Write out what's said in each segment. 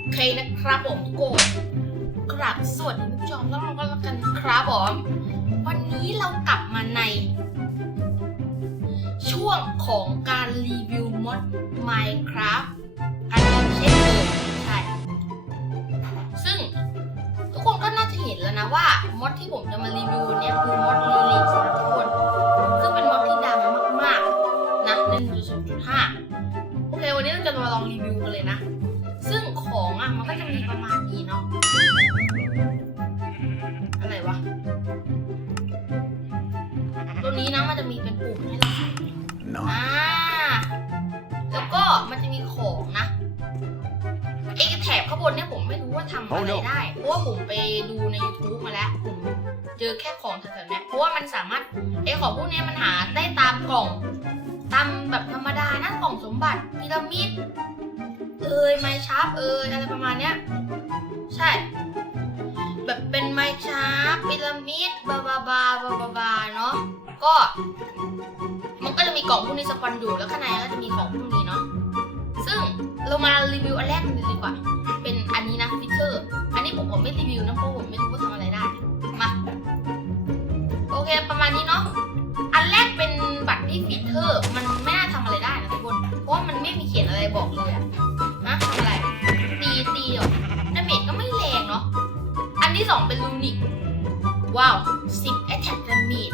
โอเคนะครับผมทุกคนกราบสวัสดีผู้ชมทุกท่านกันแล้วกันครับผมวันนี้เรากลับมาใน ช่วงของการรีวิวมด Minecraft อันเช่นเคยใช่ ซึ่งทุกคนก็น่าจะเห็นแล้วนะว่ามดที่ผมจะมารีวิววันนี้คือมดลีลิสนะำอะไรได้ เพราะว่าผมไปดูใน YouTube มาแล้วผมเจอแค่ของแถวๆเนี้ยเพราะว่ามันสามารถไอ้ของพวกเนี้ยมันหาได้ตามกล่อง ตามแบบธรรมดานะกล่องสมบัติพีระมิดเอยไม้ชาร์ปเอยอะไรประมาณเนี้ยใช่ แบบเป็นไม้ชาร์ปพีระมิดบาบาบาบาบาบาเนาะก็ มันก็จะมีกล่องพวกนี้สปอนอยู่แล้วข้างในก็จะมีของพวกนี้เนาะซึ่งเรามารีวิวอันแรกกันเลยดีกว่า เป็นอันนี้นะฟิเตอร์ อันนี้ผมผมไม่รีวิวนะเพราะผมไม่รู้ว่าทำอะไรได้ มา โอเคประมาณนี้เนาะ อันแรกเป็นบัตรที่ฟิเตอร์ มันไม่น่าทำอะไรได้นะทุกคน เพราะว่ามันไม่มีเขียนอะไรบอกเลยอะนะทำอะไร ตีตีเหรอดาเมจก็ไม่แรงเนาะ อันที่สองเป็นลูนิก ว้าว10 attack damage แต่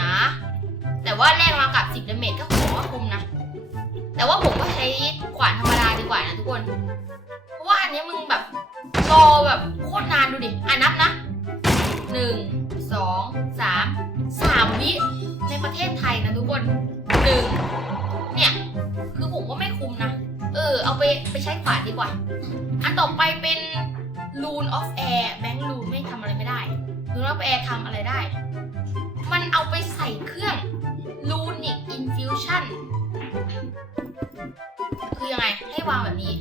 นะ แต่ว่าแลกมากับ10ดาเมจก็ผมว่าคุ้มนะ แต่ว่าผมก็ใช้ขวานธรรมดาดีกว่านะทุกคน เพราะว่าอันนี้มึงแบบรอแบบโคตรนานดูดิ อะนับนะหนึ่งสองสามสามวิในประเทศไทยนะทุกคนหนึ่งเนี่ย คือผมว่าไม่คุ้มนะ เออ เอาไปไปใช้ขวานดีกว่า อันต่อไปเป็น Rune of Air แบงค์ Rune ไม่ทำอะไรไม่ได้ Rune of Air ทำอะไรได้ มันเอาไปใส่เครื่อง Runic Infusion คือยังไงให้วางแบบนี้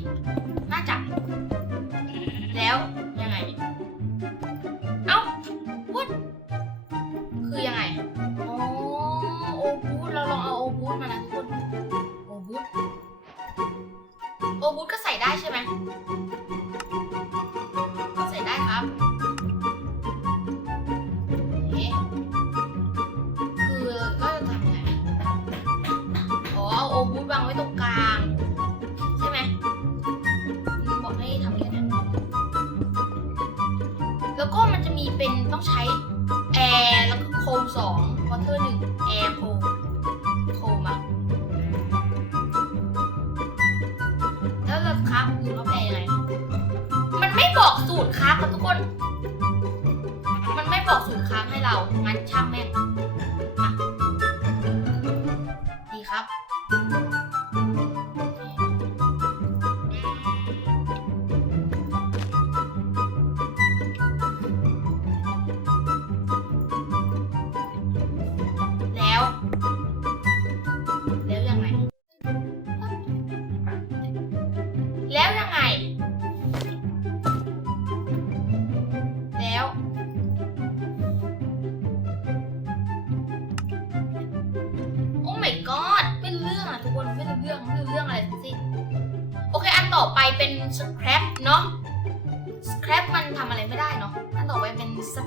น่าจะ แล้วยังไง เอ้า what คือยังไงอ๋อโอบูธเราลองเอาโอบูธมานะทุกคน โอบูธโอบูธก็ใส่ได้ใช่ไหม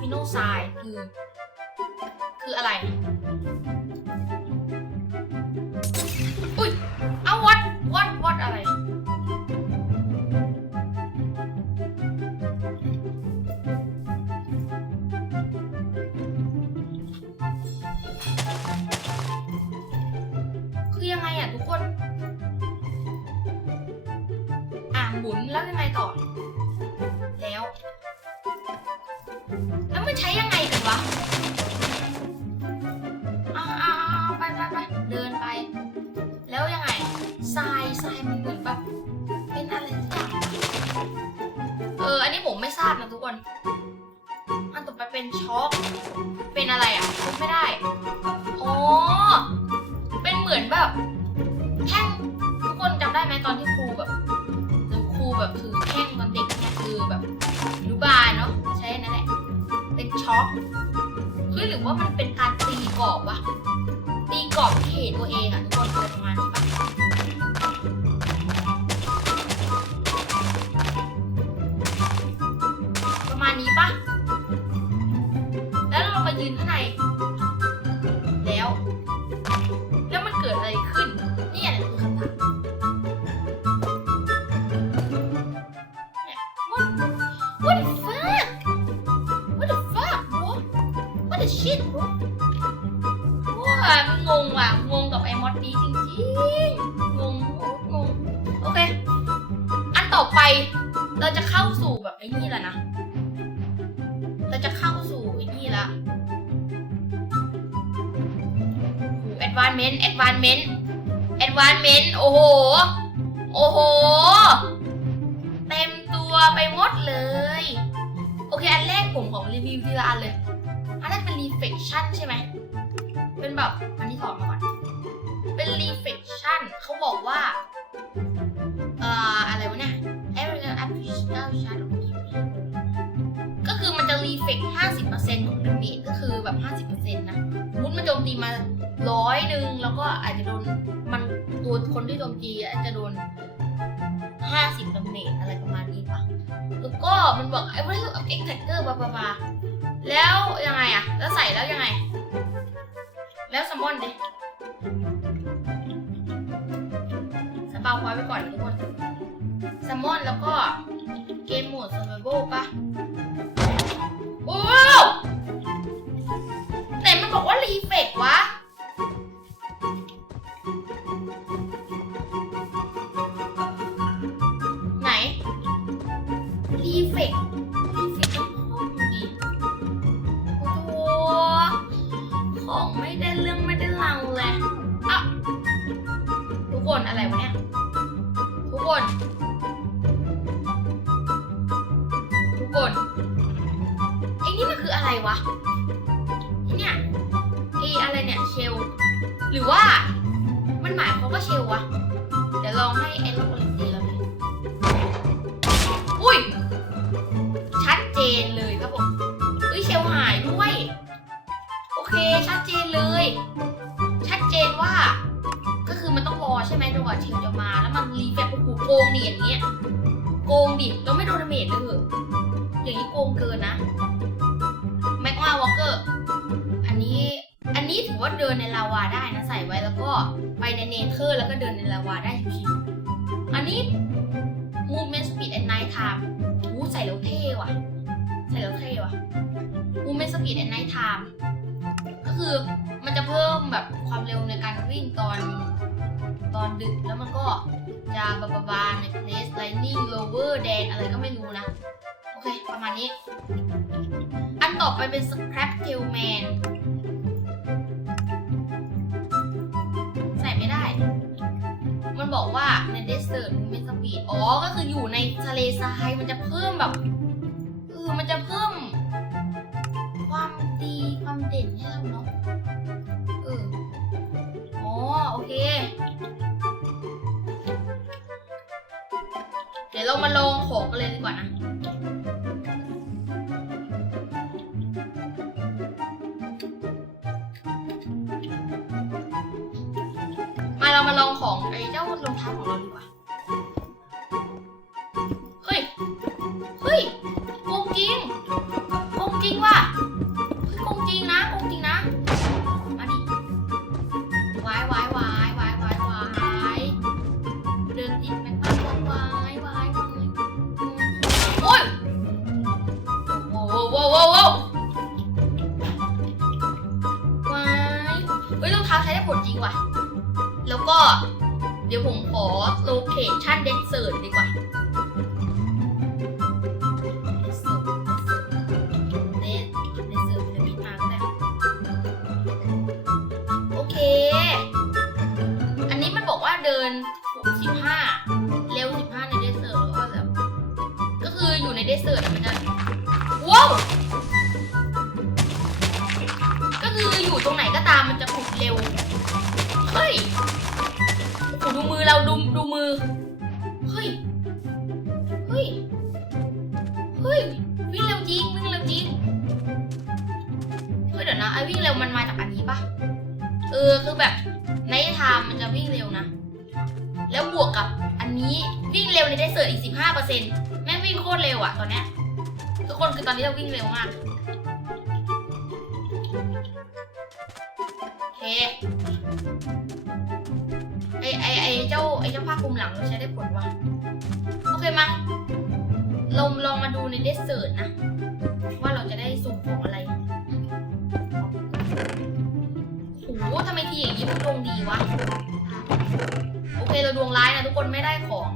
เป็น spino s i คือ คืออะไร อุ้ย เอาวัดวัดวัดอะไร คือยังไงอะทุกคน อะหมุนแล้วยังไงต่อ ฮ้ยหรือว่ามันเป็นการตีกรอบวะตีกรอบเขตตัวเองอะ advancement advancement advancement โอ้โห โอ้โห เต็มตัวไปหมดเลย โอเค อันแรกผมของรีวิวทีละอันเลย อันแรกเป็น reflection ใช่ไหม เป็นแบบ อันที่ถอดมาก่อน เป็น reflection เขาบอกว่า เอ่อ อะไรวะเนี่ย area appreciation ก็คือมันจะ reflect 50%ของ damage ก็คือแบบ 50%นะมุดมันโจมตีมา ร้อยหนึ่งแล้วก็อาจจะโดนมันตัวคนที่โจมตีอาจจะโดนห้าสิบดาเมจอะไรประมาณนี้ปะแล้วก็มันบอกไอ้ไม่รู้เอ็กแท็กเกอร์บาบาบาแล้วยังไงอะแล้วใส่แล้วยังไง แล้วสมอนดิสปาวพอยไปก่อนทุกคนสมอนแล้วก็ มันหมายความว่าเชลวะเดี๋ยวลองให้ไอ้โลกลิตีเราเลยอุ้ย ชัดเจนเลยครับผมเฮ้ยเชลหายด้วย โอเค ชัดเจนเลย ชัดเจนว่า ก็คือมันต้องรอใช่ไหมจนกว่าเชลจะมา แล้วมันรีแฟกโอ้โหโกงดิอย่างเงี้ย โกงดิเราไม่โดนดาเมจเลยเหรออย่างนี้โกงเกินนะแม็กมาวอลเกอร์ อันนี้ อันนี้ถือว่าเดินในลาวาได้นะ ไว้แล้วก็ไปในเนเธอร์แล้วก็เดินในลาวาได้ชิวๆอันนี้ movement speed at night time อู้ใส่แล้วเท่ว่ะ ใส่แล้วเท่ว่ะ movement speed at night time ก็คือมันจะเพิ่มแบบความเร็วในการวิ่งตอนตอนดึกแล้วมันก็จะบาบาบาใน place lightning lower แดงอะไรก็ไม่รู้นะ โอเค ประมาณนี้ อันต่อไปเป็น scrap tail man ใส่ไม่ไมันบอกว่าในเดสเซอร์ m เมนสปีดอ๋อ ก็คืออยู่ในทะเลทราย มันจะเพิ่มแบบ เออ มันจะเพิ่ม เดสเซิร์ตมันว้าวก็คืออยู่ตรงไหนก็ตามมันจะขุดเร็ว เฮ้ยโอ้ดูมือเราดูดูมือ เฮ้ย เฮ้ย เฮ้ย วิ่งเร็วจริงวิ่งเร็วจริง เฮ้ยเดี๋ยวนะไอ้วิ่งเร็วมันมาจากอันนี้ปะเออคือแบบในไทม์มันจะวิ่งเร็วนะ แล้วบวกกับอันนี้วิ่งเร็วในได้เสิร์ตอีก 15เปอร์เซ็นต์แม่งวิ่งโคตรเร็วอะตอนเนี้ย คือตอนนี้เราวิ่งเร็วมากโอเคไอไอไอเจ้าไอเจ้าผ้าคลุมหลังเราใช้ได้ผลวะโอเคมาลองลองมาดูในเดสเซิร์ตนะ ว่าเราจะได้สุ่มของอะไรโอ้โหทำไมทีอย่างนี้มันดวงดีวะ โอเคเราดวงร้ายนะทุกคนไม่ได้ของ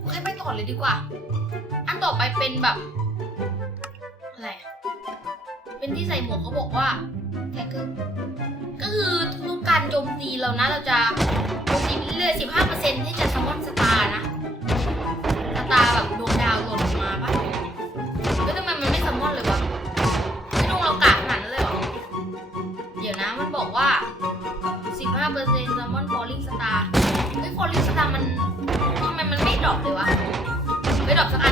โอเคไปต่อเลยดีกว่า อันต่อไปเป็นแบบ เป็นที่ใส่หมวกเขาบอกว่าแท็กเกอร์ก็คือทุกการโจมตีเรานะเราจะโจมตีไปเรื่อยๆ15%ที่จะซัมมอนสตาร์นะสตาร์แบบดวงดาวหล่นมาปะแล้วทำไมมันไม่ซัมอนเลยวะไม่ดวงเรากากขนาดนั้นเลยเหรอเดี๋ยวนะมันบอกว่า15%ซัมมอนฟอลลิ่งสตาร์เฮ้ยฟอลลิ่งสตาร์มันทำไมมันไม่ดรอปเลยวะไม่ดรอปสักอัน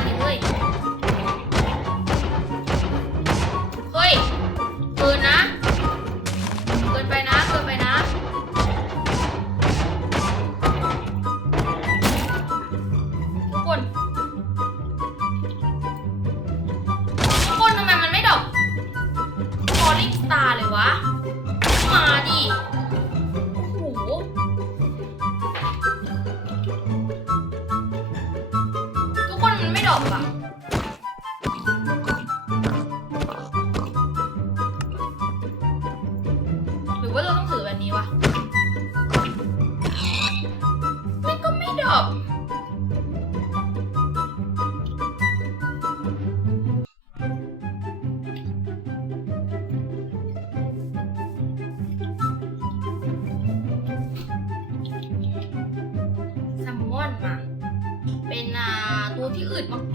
good.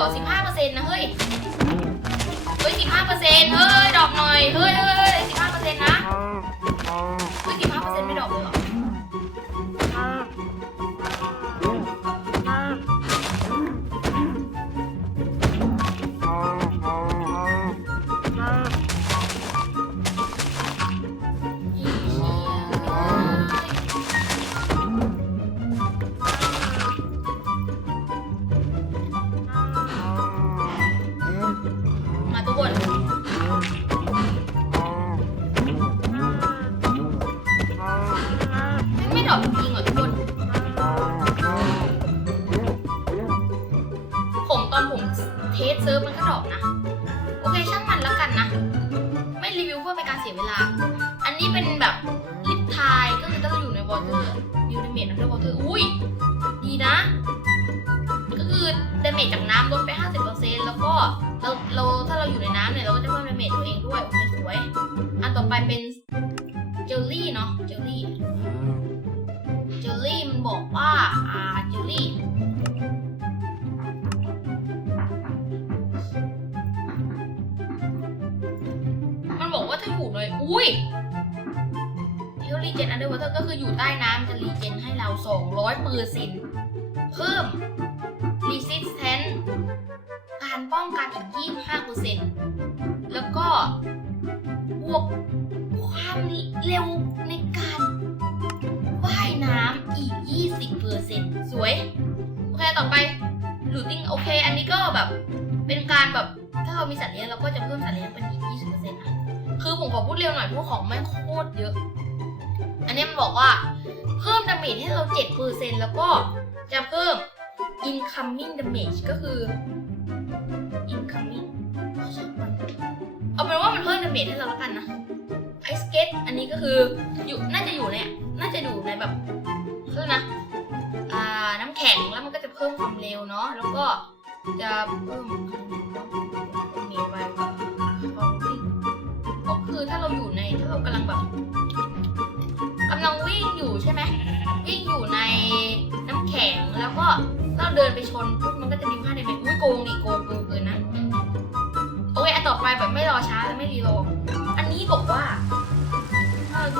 จะไม่ดรอปอร์เหรอ15%นะเฮ้ย เฮ้ย15%เฮ้ยดอกหน่อย เฮ้ยเฮ้ย ทสเซิร์ฟมันก็ดรอปนะ โอเคช่างมันแล้วกันนะ ไม่รีวิวเพื่อเป็นการเสียเวลา เปอร์เซนต์เพิ่ม resistance การป้องกันอีก 25%แล้วก็บวกความเร็วในการว่ายน้ำอีก 20%สวย โอเค ต่อไปลูติ้งโอเค อันนี้ก็แบบเป็นการแบบถ้าเรามีสัตว์เลี้ยงเราก็จะเพิ่มสัตว์เลี้ยงเป็นอีก 20%นะคือผมขอพูดเร็วหน่อยเพราะของไม่โคตรเยอะ อันนี้มันบอกว่า เพิ่มดาเมจให้เรา 7%แล้วก็จะเพิ่ม incoming damage ก็คือ incoming เอาเป็นว่ามันเพิ่มดาเมจให้เราแล้วกันนะ ice skate อันนี้ก็คืออยู่น่าจะอยู่เนี่ยน่าจะอยู่ในแบบคือนะอ่าน้ำแข็งแล้วมันก็จะเพิ่มความเร็วเนาะแล้วก็จะเพิ่มมีไว้ก็คือถ้าเราอยู่ในถ้าเรากำลังแบบ กำลังวิ่งอยู่ใช่ไหมวิ่งอยู่ในน้ำแข็งแล้วก็เราเดินไปชนปุ๊บมันก็จะมีผ้าในเมจอุ้ยโกงดิโกงเกินเกินนะโอเคอันต่อไปแบบไม่รอช้าและไม่รีโลอันนี้บอกว่าถ้าเราจ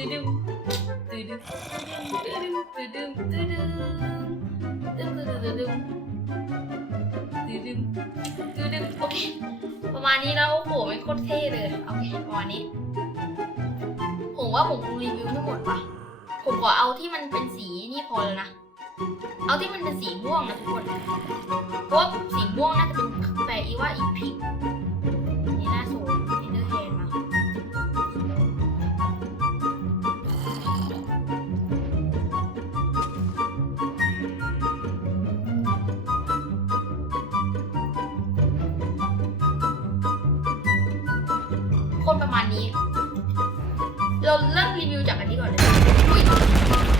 ตื่นดึมตื่นดึมตื่นดึมตื่นดึมตื่นดึมตื่นดึมตื่นดึมตื่นดึมตื่นดึมโอเคประมาณนี้แล้วโอ้โหไม่โคตรเท่เลยโอเคประมาณนี้ผมว่าผมรีวิวไม่หมดว่ะผมขอเอาที่มันเป็นสีนี่พอแล้วนะเอาที่มันเป็นสีม่วงนะทุกคนเพราะว่าสีม่วงน่าจะเป็นแปลอีว่าอีพิง คนประมาณนี้ เราเริ่มรีวิวจากอันนี้ก่อนเลย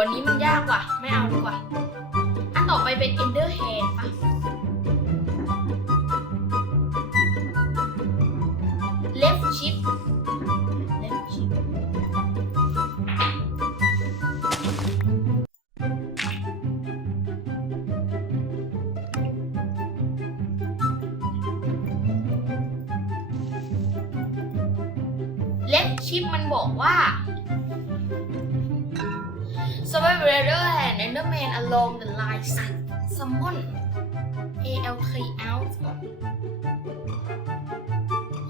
อันนี้มันยากว่ะ ไม่เอาดีกว่า อันต่อไปเป็น Ender Hand ปะ along the line summon ALK out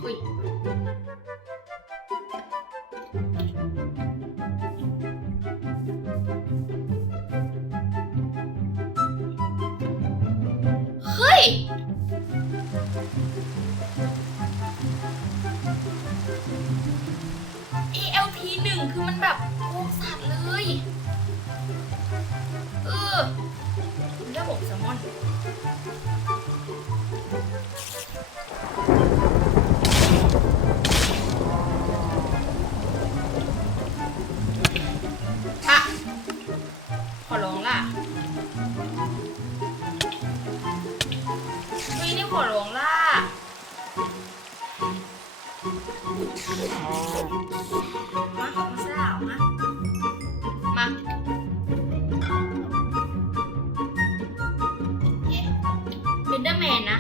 เฮ้ย เ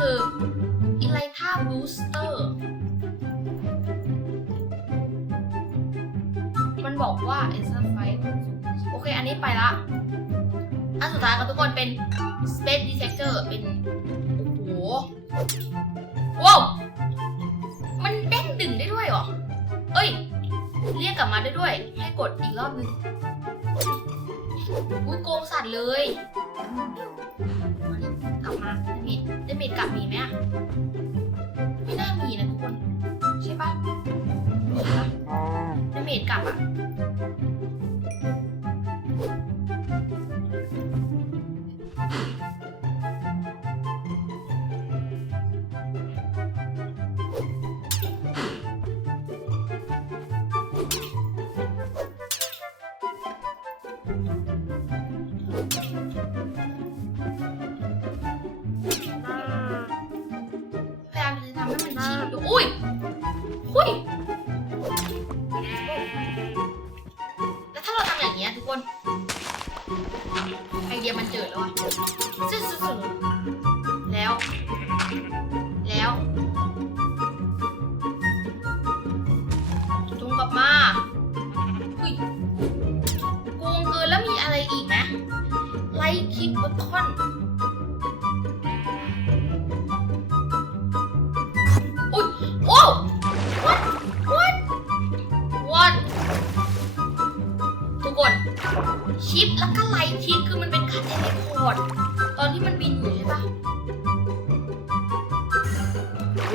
คืออิไลท่าบูสเตอร์ มันบอกว่าเอเซอร์ไฟโอเค อันนี้ไปละ อันสุดท้ายครับทุกคนเป็น Space Detector เป็น โอ้โหว้าวมันเด้งดึงได้ด้วยเหรอ เอ้ย เรียกกลับมาได้ด้วย ให้กดอีกรอบนึงอุ้ยโกงสัตว์เลย กลับมีไหมอะไม่น่ามีนะทุกคน ใช่ปะใช่ปะเดมิดกลับอะ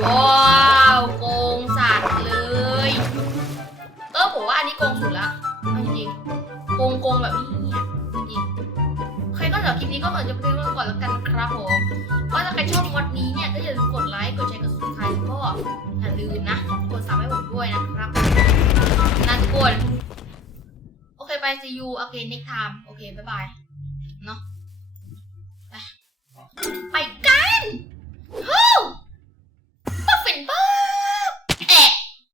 ว้าวโกงสัตว์เลยเออผมว่าอันนี้โกงสุดละเอาจริงๆโกงโกงแบบนี้เนี่ยจริงใครก็สำหรับคลิปนี้ก็ขอจะเพียงไว้ก่อนแล้วกันครับผมว่าถ้าใครชอบมอดนี้เนี่ยก็อย่าลืมกดไลค์กดแชร์กด subscribe แล้วก็อย่าลืมนะกดซับให้ผมด้วยนะครับนะทุกคนโอเคไป see you again next time โอเคบ๊ายบายเนาะ